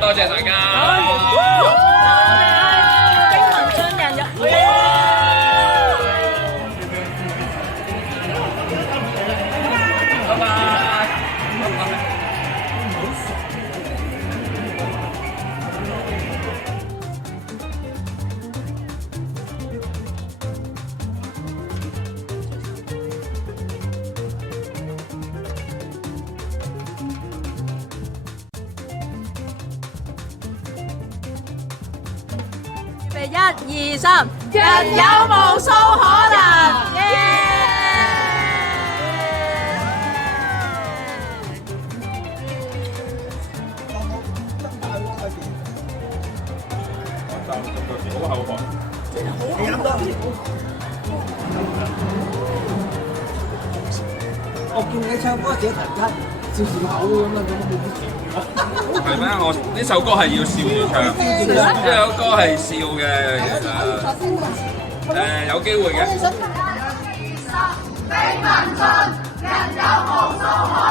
多謝大家。我哋係經文進人入。拜拜。1、2、3，人有無數可能。好後悔。你飲多啲。我叫你唱歌自己突然間笑笑口咁啊，咁冇乜笑。係咩？我呢首歌係要笑住唱，呢首歌係笑嘅，其實有機會嘅。1、2、3，俾民進，人有無數可能。